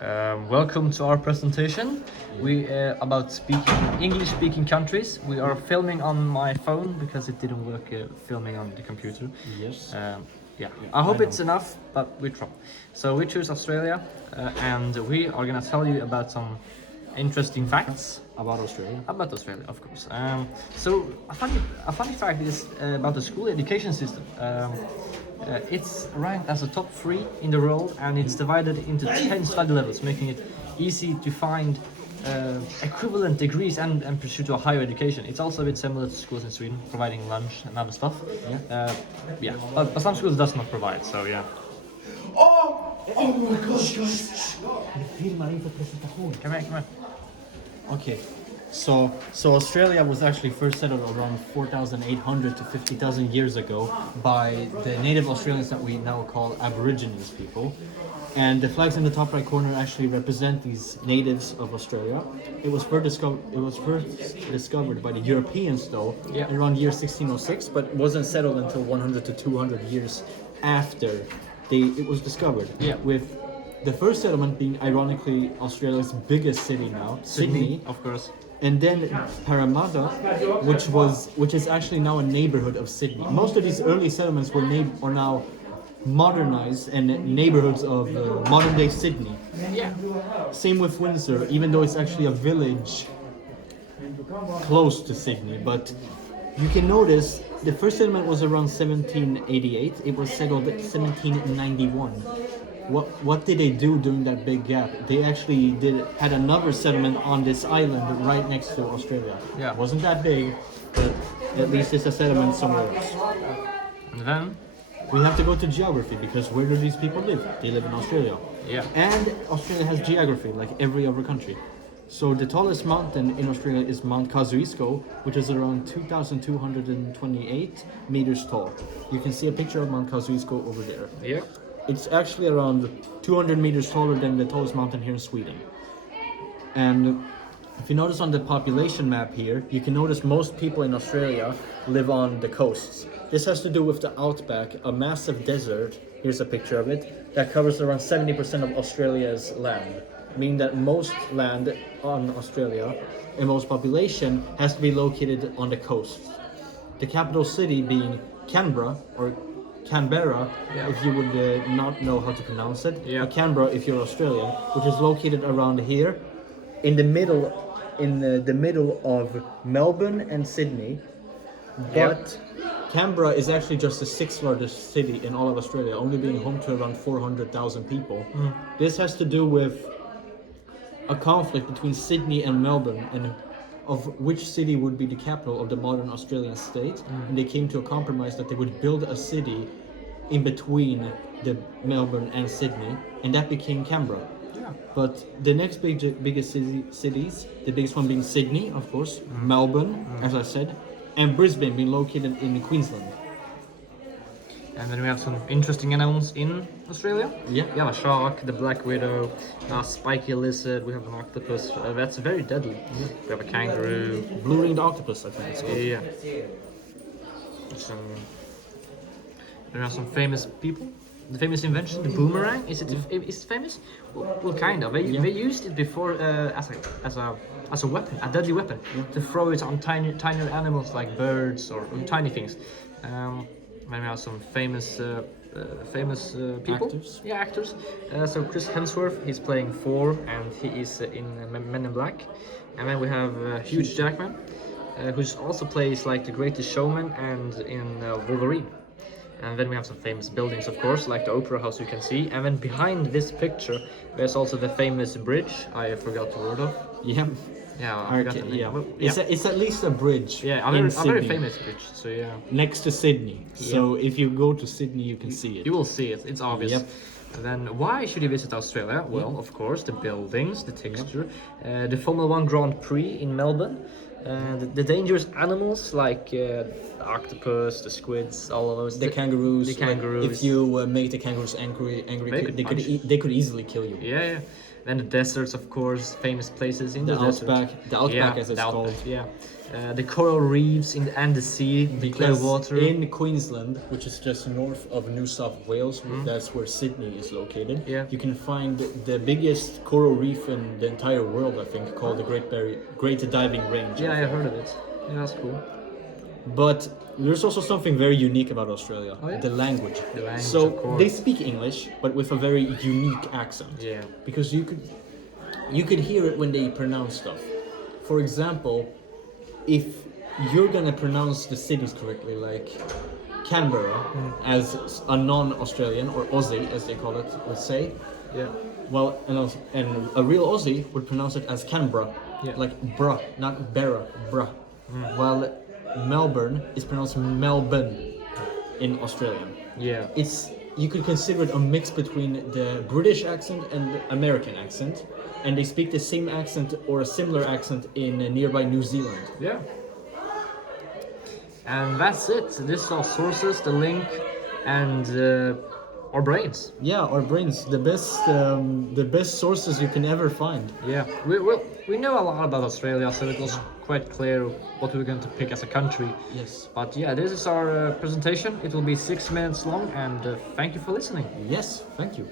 Welcome to our presentation. We about speaking English-speaking countries. We are filming on my phone because it didn't work filming on the computer. Yes. Yeah, I hope it's enough, but we try. So we choose Australia, and we are gonna tell you about some interesting facts About Australia. about Australia, of course. So a funny fact is about the school education system. It's ranked as a top 3 in the world, and it's divided into 10 study levels, making it easy to find equivalent degrees and pursue to a higher education. It's also a bit similar to schools in Sweden, providing lunch and other stuff. Yeah, but some schools does not provide. So yeah. Oh my gosh, guys! Come here. Okay, so Australia was actually first settled around 4,800 to 50,000 years ago by the native Australians that we now call Aborigines people. And the flags in the top right corner actually represent these natives of Australia. It was first discovered by the Europeans though, around year 1606, but wasn't settled until 100 to 200 years after it was discovered. Yeah. With the first settlement being ironically Australia's biggest city now, Sydney, of course. and then Parramatta, which is actually now a neighborhood of Sydney. Most of these early settlements are now modernized and neighborhoods of modern day Sydney. Yeah. Same with Windsor, even though it's actually a village close to Sydney. But you can notice the first settlement was around 1788. It was settled 1791. What did they do during that big gap? They actually had another settlement on this island right next to Australia. Yeah. It wasn't that big, but at least it's a settlement somewhere else. And then We have to go to geography because where do these people live? They live in Australia. Yeah. And Australia has geography like every other country. So the tallest mountain in Australia is Mount Kosciuszko, which is around 2,228 meters tall. You can see a picture of Mount Kosciuszko over there. Yeah. It's actually around 200 meters taller than the tallest mountain here in Sweden. And if you notice on the population map here, you can notice most people in Australia live on the coasts. This has to do with the outback, a massive desert, here's a picture of it, that covers around 70% of Australia's land. Meaning that most land on Australia and most population has to be located on the coast. The capital city being Canberra, or Canberra, if you would not know how to pronounce it, Yeah. or Canberra if you're Australian, which is located around here, in the middle of Melbourne and Sydney. But Canberra is actually just the 6th largest city in all of Australia, only being home to around 400,000 people. This has to do with a conflict between Sydney and Melbourne, and of which city would be the capital of the modern Australian state. And they came to a compromise that they would build a city in between the Melbourne and Sydney, and that became Canberra. Yeah. But the next biggest cities, the biggest one being Sydney, of course, Melbourne, as I said, and Brisbane being located in Queensland. And then we have some interesting animals in Australia. Yeah. We have a shark, the black widow, a spiky lizard, we have an octopus, that's very deadly. We have a kangaroo. Blue-ringed octopus, I think it's called. Yeah. There are some famous people. The famous invention, the boomerang, is it famous? Well, kind of. They used it before as a weapon, a deadly weapon, to throw it on tiny animals like birds or tiny things. Then we have some famous people. Actors. Yeah, actors. So Chris Hemsworth, he's playing Thor, and he is in Men in Black. And then we have Hugh Jackman, who also plays like the Greatest Showman and in Wolverine. And then we have some famous buildings, of course, like the Opera House you can see. And then behind this picture, there's also the famous bridge. I forgot the word of. Yeah. Yeah, I forgot the name. Yeah. Well, It's at least a bridge. yeah, in a very Sydney, famous bridge. So yeah, next to Sydney. So if you go to Sydney, you can see it. you will see it. It's obvious. Yep. And then why should you visit Australia? Well, of course, the buildings, the texture, the Formula One Grand Prix in Melbourne, the dangerous animals like the octopus, the squids, all of those. The kangaroos. The kangaroos. If you make the kangaroos angry, They could punch. they could easily kill you. Yeah, yeah. Then the deserts, of course, famous places in The desert. outback as it's called. Yeah. The coral reefs and the sea, the clear Because water. in Queensland, which is just north of New South Wales, that's where Sydney is located. Mm-hmm. Yeah. You can find the biggest coral reef in the entire world, I think, called the Great Diving Range. Yeah, I heard of it. Yeah, that's cool. But there's also something very unique about Australia: Oh, yeah? the language. The language, so of course. they speak English, but with a very unique accent. Yeah. Because you could hear it when they pronounce stuff. For example, if you're gonna pronounce the cities correctly, like Canberra, as a non-Australian or Aussie, as they call it, would say. Yeah. Well, and a real Aussie would pronounce it as Canberra, Yeah. like bruh, not Berra, bruh. While Melbourne is pronounced Melbourne in Australian. Yeah. You could consider it a mix between the British accent and the American accent, and they speak the same accent or a similar accent in nearby New Zealand. Yeah. And that's it. This is our sources, the link, and our brains. Yeah, our brains, the best sources you can ever find. Yeah. We know a lot about Australia, so it was quite clear what we were going to pick as a country. Yes. But yeah, this is our presentation. It will be 6 minutes long, and thank you for listening. Yes, thank you.